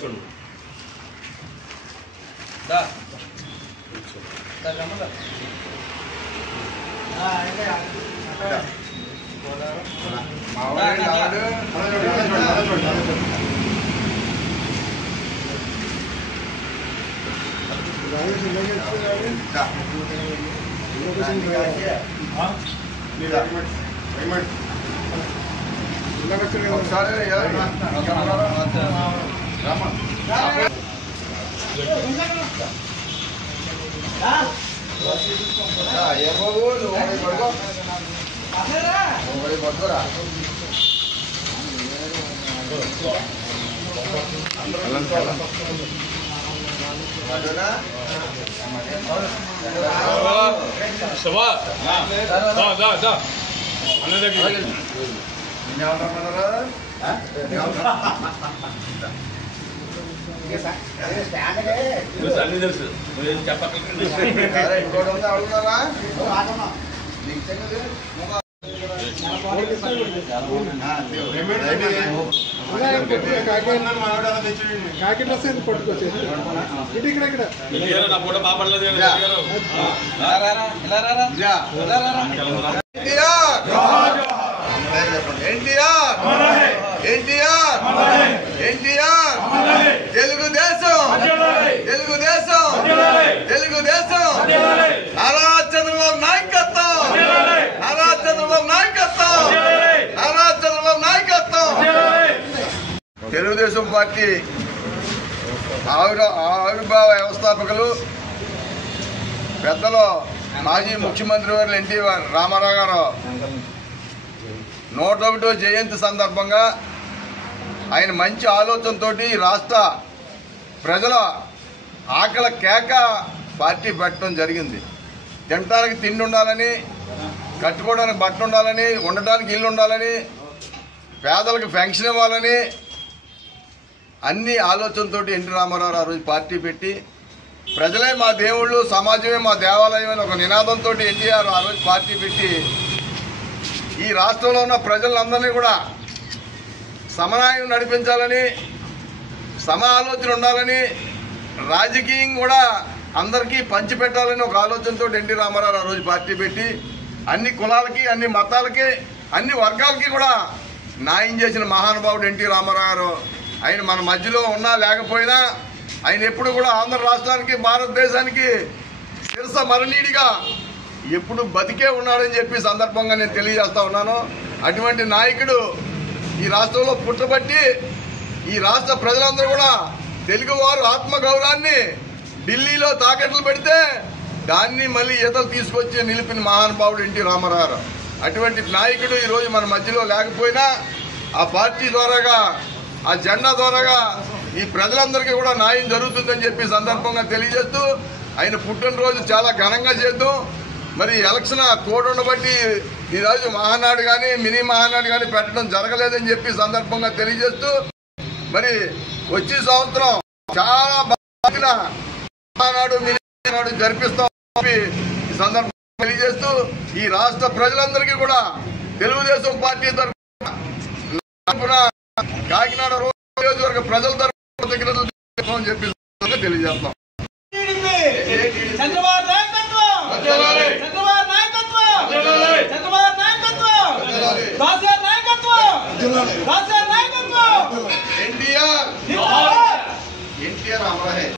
చూడండి తెలుగుదేశం పార్టీ ఆవిర్భావ వ్యవస్థాపకులు పెద్దలు మాజీ ముఖ్యమంత్రి వారు ఎన్టీ రామారావు గారు 101వ జయంతి సందర్భంగా ఆయన మంచి ఆలోచనతో రాష్ట్ర ప్రజల ఆకలి కేక పార్టీ పెట్టడం జరిగింది. తినడానికి తిండి ఉండాలని, కట్టుకోవడానికి బట్ట ఉండాలని, ఉండటానికి ఇల్లు ఉండాలని, పేదలకు పెన్షన్ ఇవ్వాలని అన్ని ఆలోచనతో ఎన్టీ రామారావు ఆ రోజు పార్టీ పెట్టి ప్రజలే మా దేవుళ్ళు, సమాజమే మా దేవాలయం అని ఒక నినాదంతో ఎన్టీఆర్ ఆ రోజు పార్టీ పెట్టి ఈ రాష్ట్రంలో ఉన్న ప్రజలందరినీ కూడా సమన్వయం నడిపించాలని, సమ ఆలోచన ఉండాలని, రాజకీయం కూడా అందరికీ పంచిపెట్టాలని ఒక ఆలోచనతో ఎన్టీ రామారావు ఆ రోజు పార్టీ పెట్టి అన్ని కులాలకి, అన్ని మతాలకి, అన్ని వర్గాలకి కూడా న్యాయం చేసిన మహానుభావుడు ఎన్టీ రామారావు గారు. ఆయన మన మధ్యలో ఉన్నా లేకపోయినా ఆయన ఎప్పుడు కూడా ఆంధ్ర రాష్ట్రానికి, భారతదేశానికి శిరస మరణీయుడిగా ఎప్పుడు బతికే ఉన్నాడని చెప్పి సందర్భంగా నేను తెలియజేస్తా ఉన్నాను. అటువంటి నాయకుడు ఈ రాష్ట్రంలో పుట్టబట్టి ఈ రాష్ట్ర ప్రజలందరూ కూడా తెలుగువారు ఆత్మగౌరవాన్ని ఢిల్లీలో తాకట్లు పెడితే దాన్ని మళ్ళీ ఈతలు తీసుకొచ్చి నిలిపిన మహానుభావుడు ఎన్టీ రామారావు గారు. అటువంటి నాయకుడు ఈరోజు మన మధ్యలో లేకపోయినా ఆ పార్టీ ద్వారాగా, ఆ జెండా ద్వారాగా ఈ ప్రజలందరికీ కూడా న్యాయం జరుగుతుందని చెప్పి సందర్భంగా తెలియజేస్తూ ఆయన పుట్టినరోజు చాలా ఘనంగా చేద్దాం. మరి ఎలక్షన్ కోడ్ ఉండబట్టి ఈరోజు మహానాడు కానీ, మినీ మహానాడు కానీ పెట్టడం జరగలేదని చెప్పి సందర్భంగా తెలియజేస్తూ మరి వచ్చే సంవత్సరం చాలా బాగా మహానాడు, మినీ మహానాడు జరిపిస్తాం ఈ సందర్భంగా తెలియజేస్తూ ఈ రాష్ట్ర ప్రజలందరికీ కూడా తెలుగుదేశం పార్టీ తరఫున కాకినాడ నియోజకవర్గ ప్రజల తరఫున చెప్పి తెలియజేస్తాం. ఎన్టీఆర్